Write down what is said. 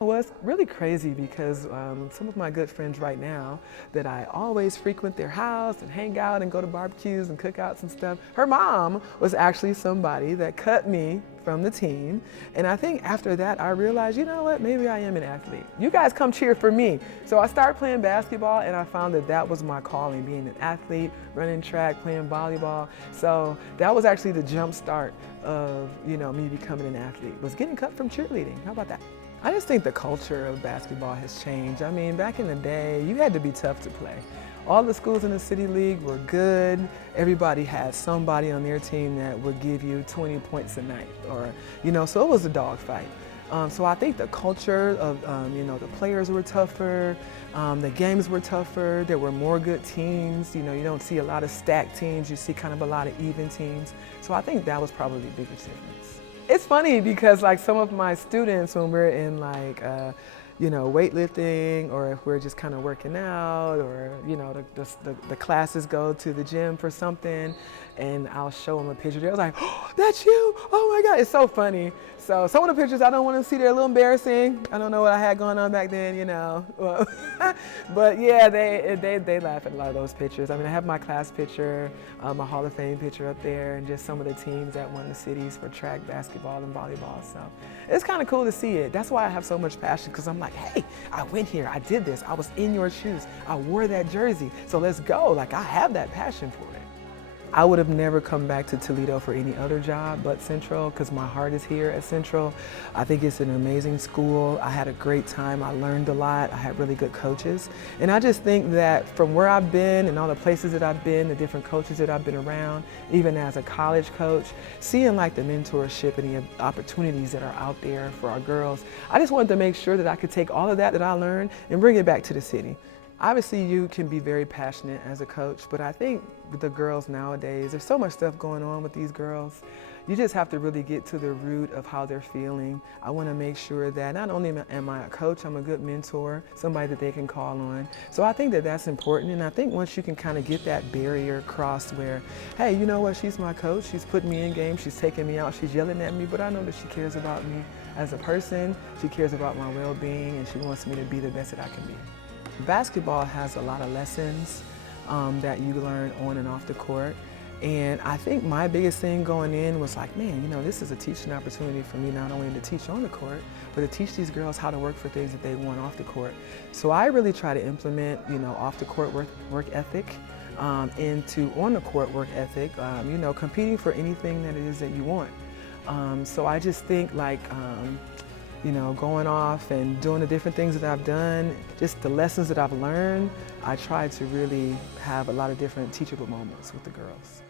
Well, it's really crazy because some of my good friends right now that I always frequent their house and hang out and go to barbecues and cookouts and stuff, her mom was actually somebody that cut me from the team. And I think after that, I realized, you know what, maybe I am an athlete. You guys come cheer for me. So I started playing basketball and I found that that was my calling, being an athlete, running track, playing volleyball. So that was actually the jump start of, me becoming an athlete, was getting cut from cheerleading. How about that? I just think the culture of basketball has changed. I mean, back in the day, you had to be tough to play. All the schools in the City League were good. Everybody had somebody on their team that would give you 20 points a night, or, so it was a dogfight. So I think the culture of, the players were tougher, the games were tougher, there were more good teams. You don't see a lot of stacked teams, you see kind of a lot of even teams. So I think that was probably the biggest difference. It's funny because some of my students, when we're in weightlifting, or if we're just kind of working out, or the classes go to the gym for something, and I'll show them a picture. They're like, "Oh, that's you! Oh my God!" It's so funny. So some of the pictures I don't want to see. They're a little embarrassing. I don't know what I had going on back then, But yeah, they laugh at a lot of those pictures. I mean, I have my class picture, my Hall of Fame picture up there, and just some of the teams that won the cities for track, basketball, and volleyball. So it's kind of cool to see it. That's why I have so much passion, because I'm like, hey, I went here, I did this, I was in your shoes, I wore that jersey, so let's go. I have that passion for it. I would have never come back to Toledo for any other job but Central, because my heart is here at Central. I think it's an amazing school. I had a great time. I learned a lot. I had really good coaches. And I just think that from where I've been and all the places that I've been, the different coaches that I've been around, even as a college coach, seeing the mentorship and the opportunities that are out there for our girls, I just wanted to make sure that I could take all of that I learned and bring it back to the city. Obviously, you can be very passionate as a coach, but I think with the girls nowadays, there's so much stuff going on with these girls. You just have to really get to the root of how they're feeling. I want to make sure that not only am I a coach, I'm a good mentor, somebody that they can call on. So I think that that's important, and I think once you can kind of get that barrier crossed where, hey, you know what, she's my coach, she's putting me in games, she's taking me out, she's yelling at me, but I know that she cares about me as a person, she cares about my well-being, and she wants me to be the best that I can be. Basketball has a lot of lessons that you learn on and off the court. And I think my biggest thing going in was man, this is a teaching opportunity for me, not only to teach on the court, but to teach these girls how to work for things that they want off the court. So I really try to implement, off the court work ethic into on the court work ethic, competing for anything that it is that you want. So I just think going off and doing the different things that I've done, just the lessons that I've learned, I try to really have a lot of different teachable moments with the girls.